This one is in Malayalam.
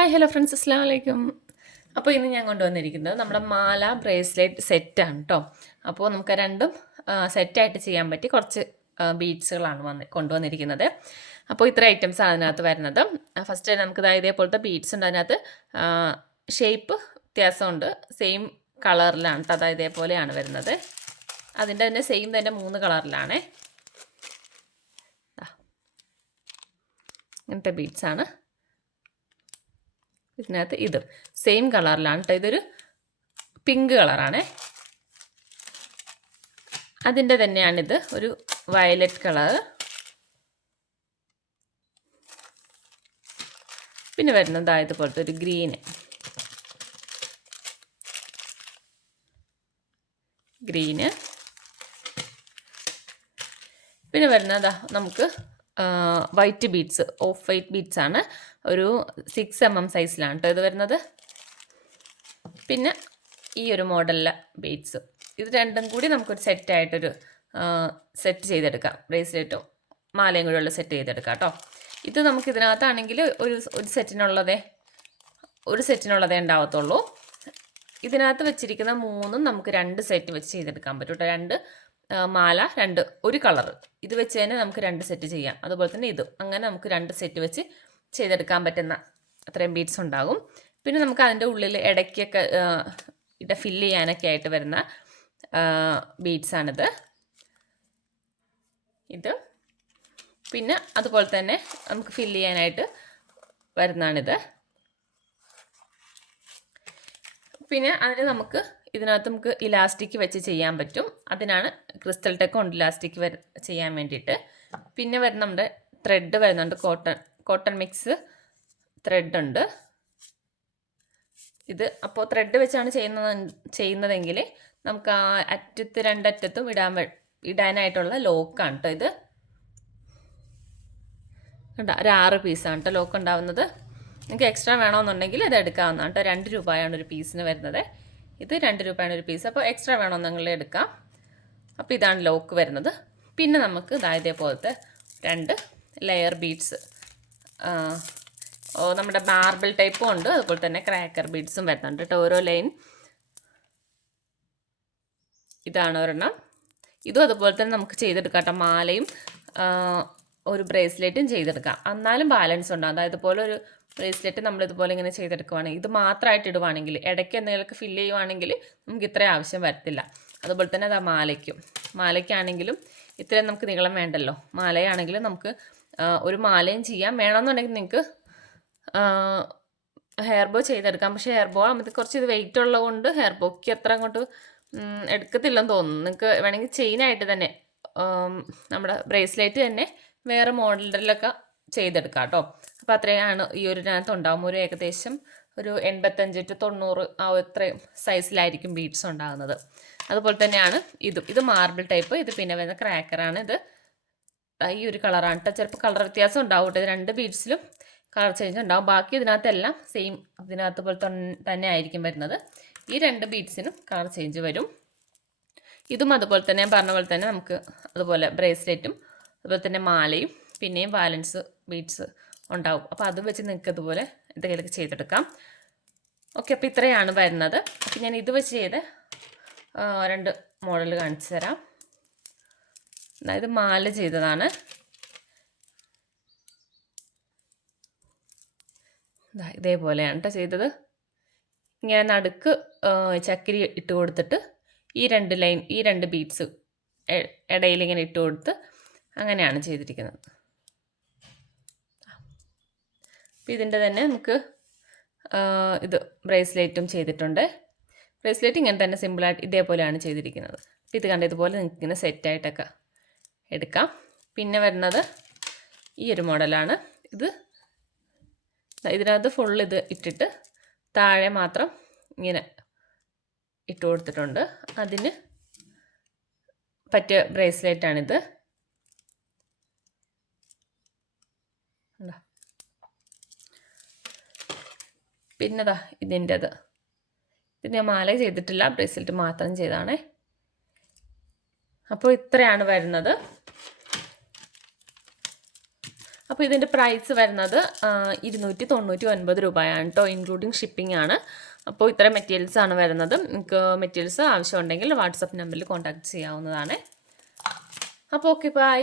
ഹായ് ഹലോ ഫ്രണ്ട്സ് അസ്സാം വലൈക്കും അപ്പോൾ ഇന്ന് ഞാൻ കൊണ്ടുവന്നിരിക്കുന്നത് നമ്മുടെ മാല ബ്രേസ്ലെറ്റ് സെറ്റാണ് കേട്ടോ അപ്പോൾ നമുക്ക് രണ്ടും സെറ്റായിട്ട് ചെയ്യാൻ പറ്റി കുറച്ച് ബീഡ്സുകളാണ് വന്ന് കൊണ്ടുവന്നിരിക്കുന്നത്. അപ്പോൾ ഇത്ര ഐറ്റംസ് ആണ് അതിനകത്ത് വരുന്നത്. ഫസ്റ്റ് നമുക്ക് ഇതാ ഇതേപോലത്തെ ബീഡ്സ് ഉണ്ട്. അതിനകത്ത് ഷേപ്പ് വ്യത്യാസമുണ്ട്. സെയിം കളറിലാണ് കേട്ടോ അതായത് ഇതേപോലെയാണ് വരുന്നത്. അതിന്റെ തന്നെ സെയിം തന്നെ മൂന്ന് കളറിലാണേ ഇങ്ങനത്തെ ബീഡ്സാണ് ഇതിനകത്ത് ഇതും സെയിം കളറിലാണ് കേട്ടോ ഇതൊരു പിങ്ക് കളറാണേ അതിന്റെ തന്നെയാണിത് ഒരു വയലറ്റ് കളർ പിന്നെ വരുന്നത് ഇതുപോലത്തെ ഒരു ഗ്രീന് ഗ്രീന് പിന്നെ വരുന്നതാ നമുക്ക് white beads off white beads ആണ്. ഒരു സിക്സ് എം എം സൈസിലാണ് കേട്ടോ ഇത് വരുന്നത്. പിന്നെ ഈ ഒരു മോഡലിലെ ബീഡ്സ് ഇത് രണ്ടും കൂടി നമുക്കൊരു സെറ്റായിട്ടൊരു സെറ്റ് ചെയ്തെടുക്കാം. ബ്രേസ്ലെറ്റും മാലയും കൂടെ ഉള്ള സെറ്റ് ചെയ്തെടുക്കാം കേട്ടോ ഇത് നമുക്ക് ഇതിനകത്താണെങ്കിൽ ഒരു ഒരു സെറ്റിനുള്ളതേ ഒരു സെറ്റിനുള്ളതേ ഉണ്ടാവത്തുള്ളൂ. ഇതിനകത്ത് വെച്ചിരിക്കുന്ന മൂന്നും നമുക്ക് രണ്ട് സെറ്റ് വെച്ച് ചെയ്തെടുക്കാൻ പറ്റും കേട്ടോ രണ്ട് മാല രണ്ട് ഒരു കളർ. ഇത് വെച്ച് തന്നെ നമുക്ക് രണ്ട് സെറ്റ് ചെയ്യാം. അതുപോലെ തന്നെ ഇതും. അങ്ങനെ നമുക്ക് രണ്ട് സെറ്റ് വെച്ച് ചെയ്തെടുക്കാൻ പറ്റുന്ന അത്രയും ബീഡ്സ് ഉണ്ടാകും. പിന്നെ നമുക്ക് അതിന്റെ ഉള്ളിൽ ഇടയ്ക്കൊക്കെ ഇട ഫില്ല് ചെയ്യാനൊക്കെ ആയിട്ട് വരുന്ന ബീഡ്സാണിത് ഇത്. പിന്നെ അതുപോലെ തന്നെ നമുക്ക് ഫില്ല് ചെയ്യാനായിട്ട് വരുന്നതാണിത്. പിന്നെ അതിന് നമുക്ക് ഇതിനകത്ത് നമുക്ക് ഇലാസ്റ്റിക് വെച്ച് ചെയ്യാൻ പറ്റും. അതിനാണ് ക്രിസ്റ്റൽ ടെക്ക് കൊണ്ട് ഇലാസ്റ്റിക് വര ചെയ്യാൻ വേണ്ടിയിട്ട്. പിന്നെ വരുന്ന നമ്മുടെ ത്രെഡ് വരുന്നുണ്ട്. കോട്ടൺ കോട്ടൺ മിക്സ് ത്രെഡ് ഉണ്ട്. ഇത് അപ്പോൾ ത്രെഡ് വെച്ചാണ് ചെയ്യുന്നത് ചെയ്യുന്നതെങ്കിൽ നമുക്ക് ആ അറ്റത്ത് രണ്ടറ്റത്തും ഇടാൻ ഇടാനായിട്ടുള്ള ലോക്കാണ് കേട്ടോ ഇത്. കണ്ടോ? ഒരു ആറ് പീസാണ് കേട്ടോ ലോക്ക് ഉണ്ടാവുന്നത്. നിങ്ങൾക്ക് എക്സ്ട്രാ വേണമെന്നുണ്ടെങ്കിൽ ഇത് എടുക്കാവുന്നതാണ് കേട്ടോ രണ്ട് രൂപയാണ് ഒരു പീസിന് വരുന്നത്. ഇത് രണ്ട് രൂപയാണ് ഒരു പീസ് അപ്പോൾ എക്സ്ട്രാ വേണോ നിങ്ങൾ എടുക്കാം. അപ്പോൾ ഇതാണ് ലോക്ക് വരുന്നത്. പിന്നെ നമുക്ക് ഇതാ ഇതേപോലത്തെ രണ്ട് ലെയർ ബീഡ്സ് നമ്മുടെ മാർബിൾ ടൈപ്പും ഉണ്ട്. അതുപോലെ തന്നെ ക്രാക്കർ ബീഡ്സും വരുന്നുണ്ട് കേട്ടോ ഓരോ ലൈൻ ഇതാണ് ഒരെണ്ണം. ഇതും അതുപോലെ തന്നെ നമുക്ക് ചെയ്തെടുക്കാം കേട്ടോ മാലയും ഒരു ബ്രേസ്ലെറ്റും ചെയ്തെടുക്കാം. എന്നാലും ബാലൻസ് ഉണ്ടാകും അതായത് പോലെ ഒരു ബ്രേസ്ലെറ്റ് നമ്മൾ ഇതുപോലെ ഇങ്ങനെ ചെയ്തെടുക്കുവാണെങ്കിൽ ഇത് മാത്രമായിട്ട് ഇടുവാണെങ്കിൽ ഇടയ്ക്ക് എന്തെങ്കിലുമൊക്കെ ഫില്ല് ചെയ്യുവാണെങ്കിൽ നമുക്ക് ഇത്രയും ആവശ്യം വരത്തില്ല. അതുപോലെ തന്നെ അതാ മാലയ്ക്കും. മാലയ്ക്കാണെങ്കിലും ഇത്രയും നമുക്ക് നീളം വേണ്ടല്ലോ. മാലയാണെങ്കിലും നമുക്ക് ഒരു മാലയും ചെയ്യാം. വേണമെന്നുണ്ടെങ്കിൽ നിങ്ങൾക്ക് ഹെയർ ബോ ചെയ്തെടുക്കാം. പക്ഷേ ഹെയർ ബോ ആകുമ്പോൾ കുറച്ച് ഇത് വെയിറ്റ് ഉള്ളതുകൊണ്ട് ഹെയർ ബോയ്ക്ക് അത്ര അങ്ങോട്ട് എടുക്കത്തില്ലെന്ന് തോന്നുന്നു. നിങ്ങൾക്ക് വേണമെങ്കിൽ ചെയിനായിട്ട് തന്നെ നമ്മുടെ ബ്രേസ്ലെറ്റ് തന്നെ വേറെ മോഡലിലൊക്കെ ചെയ്തെടുക്കാം കേട്ടോ. അപ്പോൾ അത്രയാണ് ഈ ഒരു ഇതിനകത്ത് ഉണ്ടാകും. ഒരു ഏകദേശം ഒരു എൺപത്തഞ്ച് ടു തൊണ്ണൂറ് ആ ഇത്രയും സൈസിലായിരിക്കും ബീഡ്സ് ഉണ്ടാകുന്നത്. അതുപോലെ തന്നെയാണ് ഇതും. ഇത് മാർബിൾ ടൈപ്പ് ഇത് പിന്നെ വരുന്ന ക്രാക്കറാണ് ഇത് ഈ ഒരു കളറാണ് കേട്ടോ ചിലപ്പോൾ കളർ വ്യത്യാസം ഉണ്ടാവും കേട്ടോ രണ്ട് ബീഡ്സിലും കളർ ചേഞ്ച് ഉണ്ടാവും. ബാക്കി ഇതിനകത്തെല്ലാം സെയിം ഇതിനകത്ത് പോലെ തന്നെ ആയിരിക്കും വരുന്നത്. ഈ രണ്ട് ബീഡ്സിനും കളർ ചേഞ്ച് വരും. ഇതും അതുപോലെ തന്നെ പറഞ്ഞ പോലെ തന്നെ നമുക്ക് അതുപോലെ ബ്രേസ്ലെറ്റും അതുപോലെ തന്നെ മാലയും പിന്നെയും ബാലൻസ് ബീഡ്സ് ഉണ്ടാവും. അപ്പോൾ അത് വെച്ച് നിങ്ങൾക്ക് ഇതുപോലെ എന്തെങ്കിലുമൊക്കെ ചെയ്തെടുക്കാം. ഓക്കെ അപ്പോൾ ഇത്രയാണ് വരുന്നത്. അപ്പോൾ ഞാൻ ഇത് വെച്ച് ചെയ്ത് രണ്ട് മോഡൽ കാണിച്ചു തരാം. അതായത് മാല ചെയ്തതാണ്. ഇതേപോലെയാണ് കേട്ടോ ചെയ്തത്. ഇങ്ങനെ നടുക്ക് ചക്കിരി ഇട്ട് കൊടുത്തിട്ട് ഈ രണ്ട് ലൈൻ ഈ രണ്ട് ബീറ്റ്സ് ഇടയിൽ ഇങ്ങനെ ഇട്ട് കൊടുത്ത് അങ്ങനെയാണ് ചെയ്തിരിക്കുന്നത്. അപ്പോൾ ഇതിന്റെ തന്നെ നമുക്ക് ഇത് ബ്രേസ്ലെറ്റും ചെയ്തിട്ടുണ്ട്. ബ്രേസ്ലെറ്റ് ഇങ്ങനെ തന്നെ സിമ്പിളായിട്ട് ഇതേപോലെയാണ് ചെയ്തിരിക്കുന്നത്. അപ്പോൾ ഇത് കണ്ട ഇതുപോലെ നിങ്ങൾക്ക് ഇങ്ങനെ സെറ്റായിട്ടൊക്കെ എടുക്കാം. പിന്നെ വരുന്നത് ഈ ഒരു മോഡലാണ്. ഇത് ഇതിനകത്ത് ഫുൾ ഇത് ഇട്ടിട്ട് താഴെ മാത്രം ഇങ്ങനെ ഇട്ട് കൊടുത്തിട്ടുണ്ട്. അതിന് പറ്റിയ ബ്രേസ്ലെറ്റാണിത്. പിന്നെതാ ഇതിന്റെത്. ഇത് ഞാൻ മാല ചെയ്തിട്ടില്ല ബ്രേസ്ലെറ്റ് മാത്രം ചെയ്താണേ അപ്പോൾ ഇത്രയാണ് വരുന്നത്. അപ്പോൾ ഇതിന്റെ പ്രൈസ് വരുന്നത് ഇരുന്നൂറ്റി തൊണ്ണൂറ്റി ഒൻപത് രൂപയാണ് കേട്ടോ ഇൻക്ലൂഡിങ് ഷിപ്പിംഗ് ആണ് അപ്പോൾ ഇത്ര മെറ്റീരിയൽസ് ആണ് വരുന്നത്. നിങ്ങൾക്ക് മെറ്റീരിയൽസ് ആവശ്യമുണ്ടെങ്കിൽ വാട്സപ്പ് നമ്പറിൽ കോൺടാക്ട് ചെയ്യാവുന്നതാണ്. അപ്പോൾ ഓക്കെ ബൈ.